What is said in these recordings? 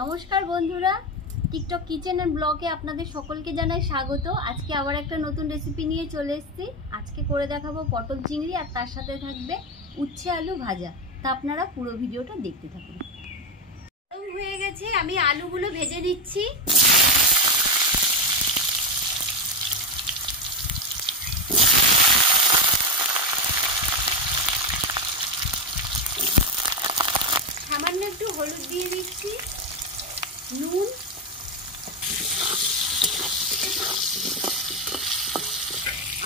নমস্কার বন্ধুরা, TikTok kitchen and ব্লগে আপনাদের সকলকে জানাই স্বাগত। আজকে আবার একটা নতুন রেসিপি নিয়ে চলে এসেছি। আজকে করে দেখাবো পটল চিংড়ি আর তার সাথে থাকবে উচ্ছে আলু ভাজা। তা আপনারা পুরো ভিডিওটা দেখতে থাকুন। গরম হয়ে গেছে, আমি আলুগুলো ভেজে নিচ্ছি। সামান্য একটু হলুদ দিয়ে দিচ্ছি, নুন,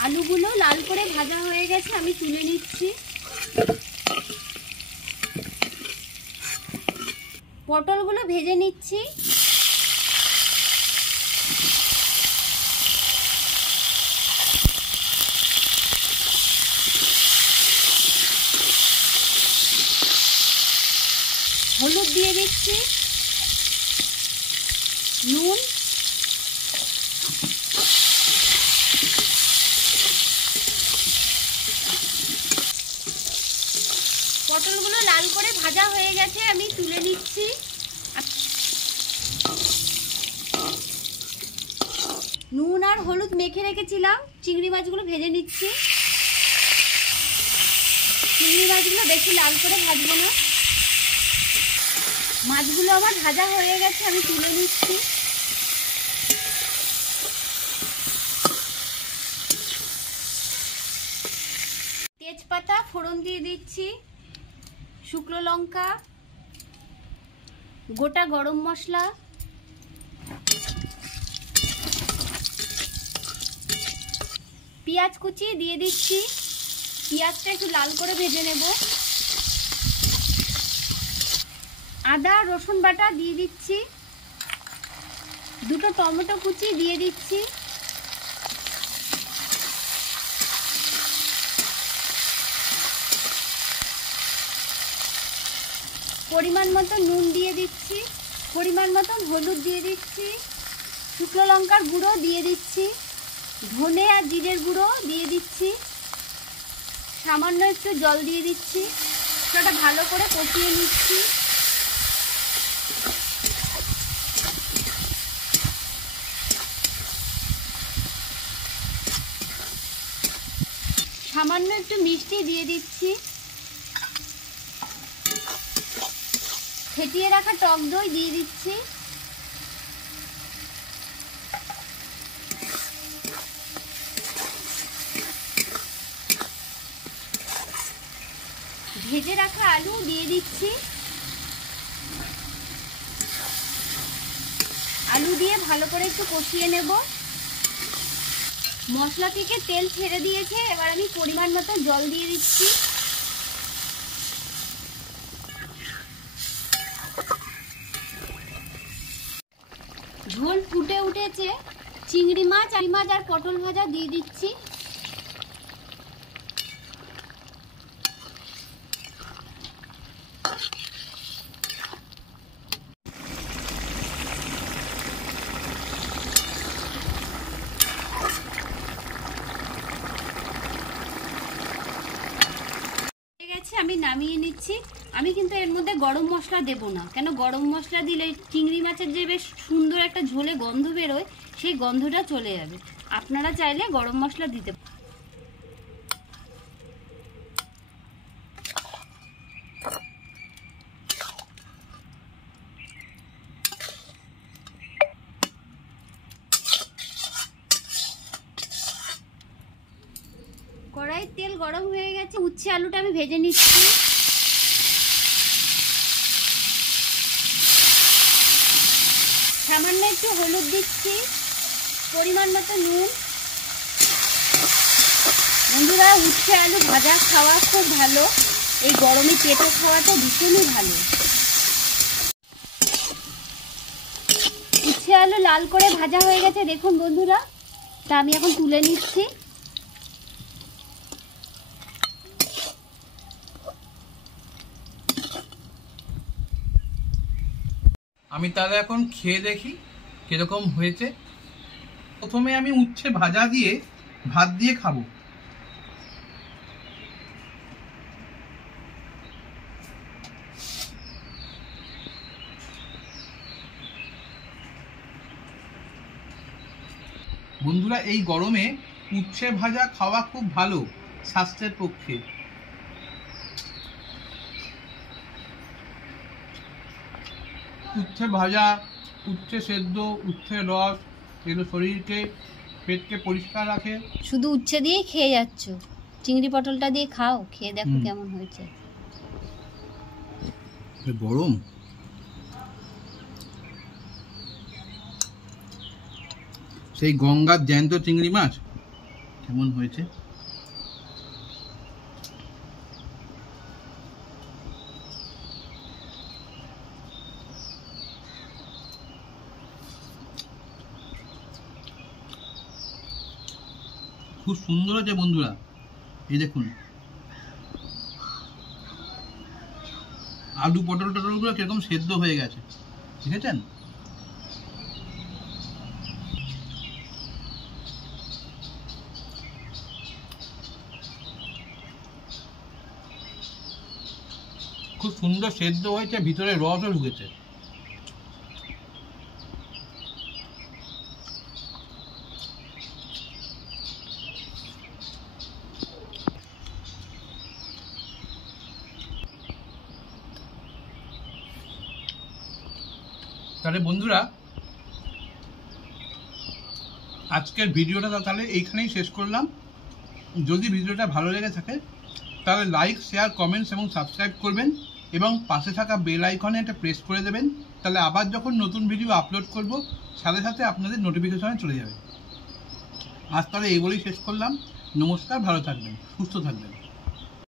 আলুগুলো লাল করে ভাজা হয়ে গেছে, আমি তুলে নিচ্ছি। পটলগুলো ভেজে নিচ্ছি। হলুদ দিয়ে দিচ্ছি, নুন, পটলগুলো লাল করে ভাজা হয়ে গেছে, আমি তুলে নিচ্ছি। নুন আর হলুদ মেখে রেখেছিলাম, চিংড়ি মাছগুলো ভেজে নিচ্ছি। চিংড়ি মাছগুলো বেশি লাল করে ভাজবো না। মাছগুলো আমার ভাজা হয়ে গেছে, আমি তুলে নিচ্ছি। তেজপাতা ফোড়ন দিয়ে দিচ্ছি, শুকনো লঙ্কা, গোটা গরম মশলা, পেঁয়াজ কুচি দিয়ে দিচ্ছি। পেঁয়াজটা একটু লাল করে ভেজে নেব। আদা রসুন বাটা দিয়ে দিচ্ছি, দুটো টমেটো কুচি দিয়ে দিচ্ছি, পরিমাণ মতো নুন দিয়ে দিচ্ছি, পরিমাণ মতো হলুদ দিয়ে দিচ্ছি, শুকনো লঙ্কার গুঁড়ো দিয়ে দিচ্ছি, ধনে আর জিরের গুঁড়ো দিয়ে দিচ্ছি, সামান্য একটু জল দিয়ে দিচ্ছি। সেটা ভালো করে কষিয়ে নিচ্ছি। সামান্য একটু মিষ্টি দিয়ে দিচ্ছি। ফেটিয়ে রাখা টক দই দিয়ে দিচ্ছি। ভেজে রাখা আলু দিয়ে দিচ্ছি। আলু দিয়ে ভালো করে একটু কষিয়ে নেব। মশলা থেকে তেল ছেড়ে দিয়েছে, এবার আমি পরিমাণ মতো জল দিয়ে দিচ্ছি। ঝোল ফুটে উঠেছে, চিংড়ি মাছ আর পটল ভাজা দিয়ে দিচ্ছি। আমি নামিয়ে নিচ্ছি। আমি কিন্তু এর মধ্যে গরম মশলা দেব না, কেন গরম মশলা দিলে চিংড়ি মাছের যে বেশ সুন্দর একটা ঝোলে গন্ধ বেরোয়, সেই গন্ধটা চলে যাবে। আপনারা চাইলে গরম মশলা দিতে পারেন। কড়াইয়ের তেল গরম হয়ে গেছে, উচ্ছে আলুটা আমি ভেজে নিচ্ছি। সামান্য একটু হলুদ দিচ্ছি, পরিমাণ মতো নুন। বন্ধুরা, উচ্ছে আলু ভাজা খাওয়া খুব ভালো, এই গরমে পেটে খাওয়াটা ভীষণই ভালো। উচ্ছে আলু লাল করে ভাজা হয়ে গেছে দেখুন বন্ধুরা, তা আমি এখন তুলে নিচ্ছি। আমি তাহলে এখন খেয়ে দেখি কিরকম হয়েছে। প্রথমে আমি উচ্ছে ভাজা দিয়ে ভাত দিয়ে খাবো। বন্ধুরা এই গরমে উচ্ছে ভাজা খাওয়া খুব ভালো স্বাস্থ্যের পক্ষে। উচ্ছে ভাজা, উচ্ছে সেদ্ধ, উচ্ছের রস এগুলো শরীরকে, পেটকে পরিষ্কার রাখে। শুধু উচ্ছে দিয়েই খেয়ে যাচ্ছ, চিংড়ি পটলটা দিয়ে খাও, খেয়ে দেখো কেমন হয়েছে। গরম সেই গঙ্গার জ্যান্ত চিংড়ি মাছ কেমন হয়েছে। খুব সুন্দর আছে বন্ধুরা, এই দেখুন আলু পটল টটলগুলো কিরকম সেদ্ধ হয়ে গেছে, দেখেছেন? খুব সুন্দর সেদ্ধ হয়েছে, ভিতরে রসও ঢুকেছে। তাহলে বন্ধুরা আজকের ভিডিওটা তাহলে এইখানেই শেষ করলাম। যদি ভিডিওটা ভালো লেগে থাকে তাহলে লাইক, শেয়ার, কমেন্টস এবং সাবস্ক্রাইব করবেন এবং পাশে থাকা বেল আইকনে একটা প্রেস করে দেবেন। তাহলে আবার যখন নতুন ভিডিও আপলোড করব সাথে সাথে আপনাদের নোটিফিকেশনে চলে যাবে। আজ তাহলে এই বলেই শেষ করলাম। নমস্কার, ভালো থাকবেন, সুস্থ থাকবেন।